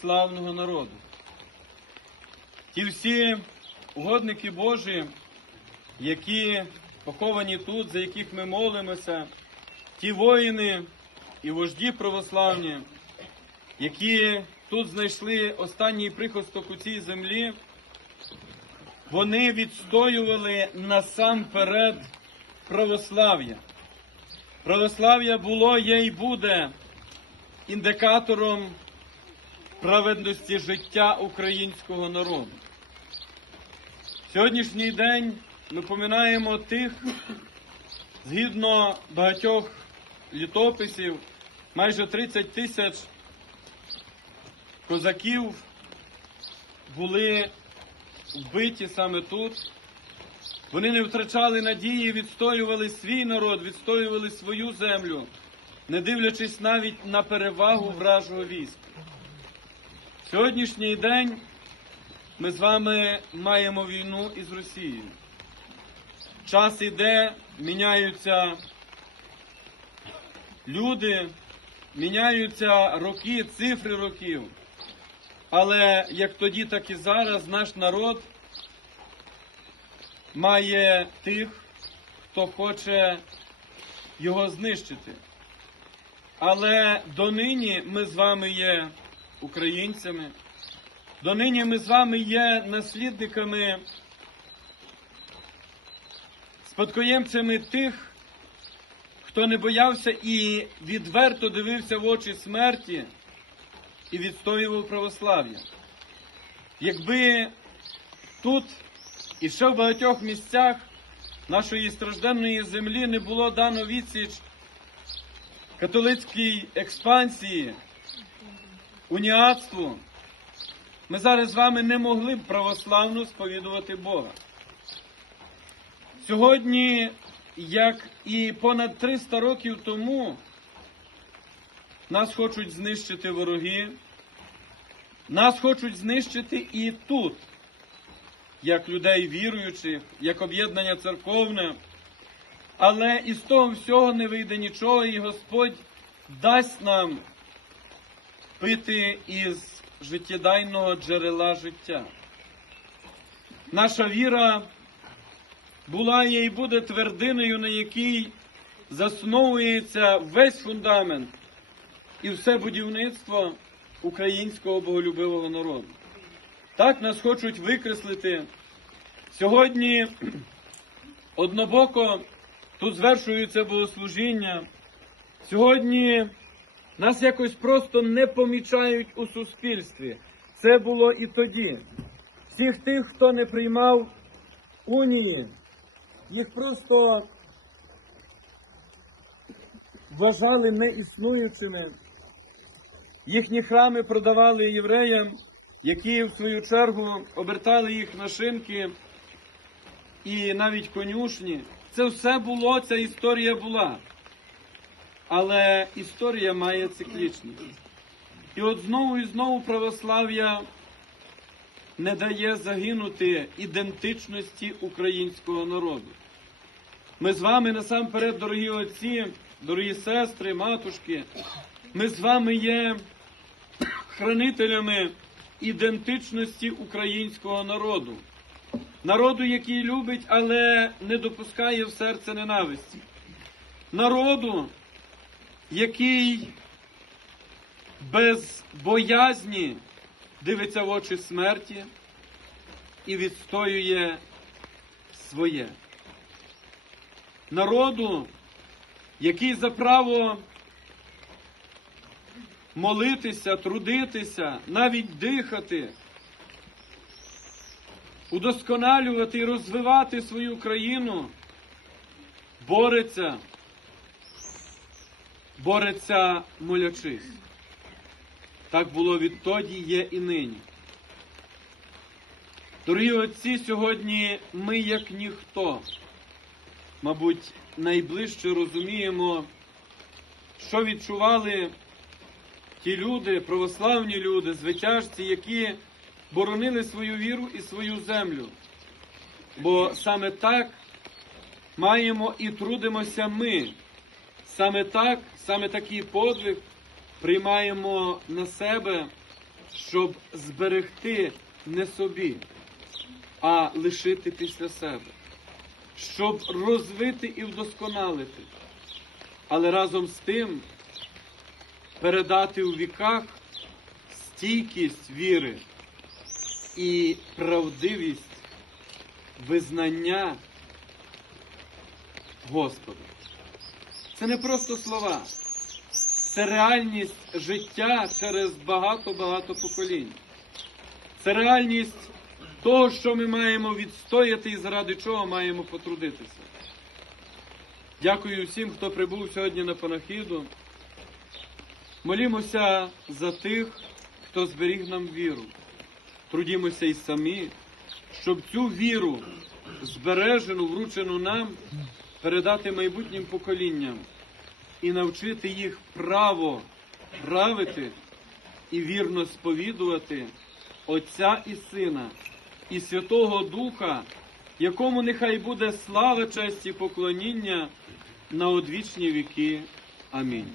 славного народу. Ті всі угодники Божі, які поховані тут, за яких ми молимося, ті воїни і вожді православні, які тут знайшли останній прихосток у цій землі, вони відстоювали насамперед православ'я. Православ'я було, є і буде індикатором праведності життя українського народу. Сьогоднішній день ми поминаємо тих, згідно багатьох літописів, майже 30 тисяч козаків були вбиті саме тут. Вони не втрачали надії, відстоювали свій народ, відстоювали свою землю, не дивлячись навіть на перевагу вражого війська. Сьогоднішній день ми з вами маємо війну із Росією. Час іде, міняються люди, міняються роки, цифри років. Але як тоді, так і зараз наш народ має тих, хто хоче його знищити. Але донині ми з вами є українцями, донині ми з вами є наслідниками, спадкоємцями тих, хто не боявся і відверто дивився в очі смерті і відстоював православ'я. Якби тут і ще в багатьох місцях нашої стражденної землі не було дано відсіч католицькій експансії, уніатству, ми зараз з вами не могли б православно сповідувати Бога. Сьогодні, як і понад 300 років тому, нас хочуть знищити вороги, нас хочуть знищити і тут, як людей віруючих, як об'єднання церковне. Але із того всього не вийде нічого, і Господь дасть нам пити із життєдайного джерела життя. Наша віра була є і буде твердиною, на якій засновується весь фундамент і все будівництво українського боголюбивого народу. Так нас хочуть викреслити. Сьогодні однобоко тут звершується богослужіння. Сьогодні нас якось просто не помічають у суспільстві. Це було і тоді. Всіх тих, хто не приймав унії, їх просто вважали неіснуючими. Їхні храми продавали євреям, які в свою чергу обертали їх на шинки і навіть конюшні. Це все було, ця історія була. Але історія має циклічність. І от знову і знову православ'я не дає загинути ідентичності українського народу. Ми з вами насамперед, дорогі отці, дорогі сестри, матушки, ми з вами є хранителями ідентичності українського народу. Народу, який любить, але не допускає в серце ненависті. Народу, який без боязні дивиться в очі смерті і відстоює своє. Народу, який за право молитися, трудитися, навіть дихати, удосконалювати і розвивати свою країну, бореться, бореться молячись. Так було відтоді, є і нині. Дорогі отці, сьогодні ми, як ніхто, мабуть, найближче розуміємо, що відчували ті люди, православні люди, звитяжці, які боронили свою віру і свою землю. Бо саме так маємо і трудимося ми. Саме так, саме такий подвиг приймаємо на себе щоб зберегти не собі, а лишити після себе, щоб розвити і вдосконалити, але разом з тим передати у віках стійкість віри і правдивість визнання Господа. Це не просто слова, це реальність життя через багато-багато поколінь. Це реальність того, що ми маємо відстояти і заради чого маємо потрудитися. Дякую всім, хто прибув сьогодні на панахіду. Молімося за тих, хто зберіг нам віру. Трудімося й самі, щоб цю віру, збережену, вручену нам, передати майбутнім поколінням і навчити їх право правити і вірно сповідувати Отця і Сина і Святого Духа, якому нехай буде слава, честь і поклоніння на одвічні віки. Амінь.